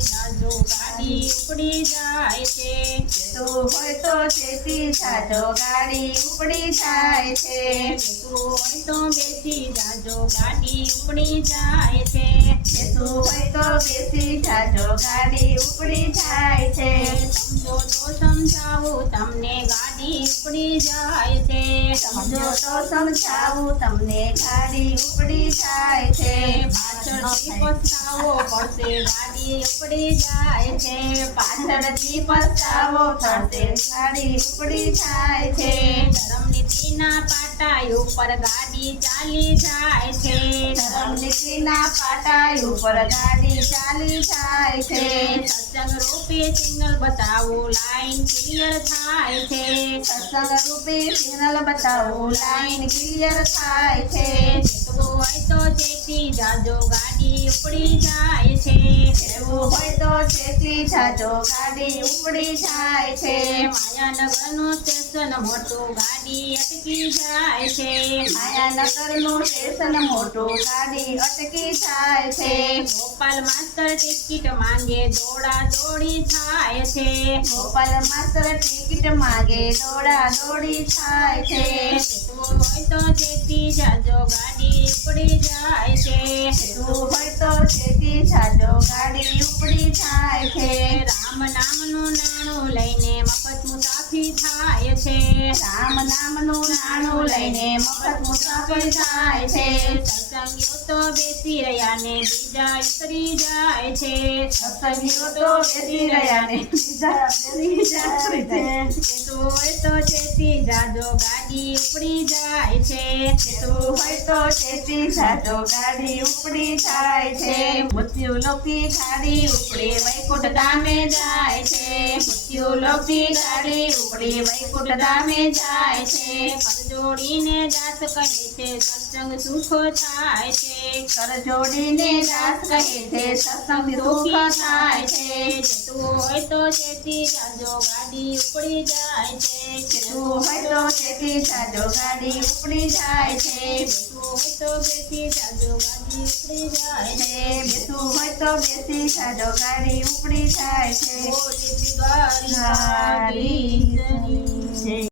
સાજો ગાડી ઉપડી જાય છે તો હોય તો છેતી સાજો ગાડી ઉપડી જાય છે તો હોય તો બેસી જાજો ગાડી ઉપડી જાય છે તો હોય તો બેસી જાજો ગાડી ઉપડી જાય છે. તમને ગાડી ઉપડી જાય છે. સમજો તો સમજાવું, તમને ગાડી ઉપડી જાય છે. પાછળથી પસ્તાવો પડશે, ગાડી ઉપડી જાય છે. પાછળથી પસ્તાવો પડશે, ગાડી ઉપડી જાય છે. ધર્મનીતિના પાટાઈ ઉપર ગાડી ચાલી જાય છે. ધર્મનીતિના પાટાઈ ઉપર ગાડી ચાલી જાય છે. સત્સંગ રૂપે સિગ્નલ બતાવો લાઈન ક્લિયર થાય છે. સત્સંગ રૂપે સિગ્નલ બતાવો લાઈન ક્લિયર થાય છે. જેટલું હોય તો ચેતી જાજો ગાડી ઉપડી જાય છે. એવું હોય તો ચેતી જાજો ગાડી ઉપડી જાય છે. માયાનગરનું સ્ટેશન મોટું ગાડી અટકી જાય છે. માયાનગરનું સ્ટેશન મોટું ગાડી અટકી જાય છે. ગોપાલ માસ્ટર ટિકિટ માંગે, દોડા દોડી થાય છે. ગોપાલ માસ્ટર ટિકિટ માગે, દોડા દોડી થાય છે. જેટલું હોય તો ચેતી જાજો ગાડી ઉપડી જાય છે. તું હોય તો ચેતી જાજો ગાડી ઉપડી જાય છે. રામ નામનું નાણું લઈને મફત મુસાફી થાય છે. રામ નામનું નાણું લઈને મફત મુસાફરી થાય છે સત્સંગીઓ તો બેસી રહ્યા ને બીજા ઉતરી જાય છે સત્સંગીઓ તો બેસી રહ્યા ને બીજા જાય હોય તો જાય છે ઉપડી જાય છે. મૃત્યુ લોકની ગાડી ઉપડી વૈકુંઠ ધામે જાય છે મૃત્યુ ધામે જાય છે કર જોડીને દાસ કહે છે સત્સંગ સુખ થાય છે. કર જોડીને દાસ કહે છે સત્સંગ દુઃખ થાય છે. જેટલું હોય તો જેથી જાજો ગાડી ઉપડી જાય છે. જેટલું હોય તો જેથી જાજો ગાડી ઉપડી જાય છે. જેટલું હોય તો બેસી જાજો ગાડી ઉપડી જાય છે. બેસવું હોય તો બેસી જાજો ગાડી ઉપડી જાય છે. બોલી છે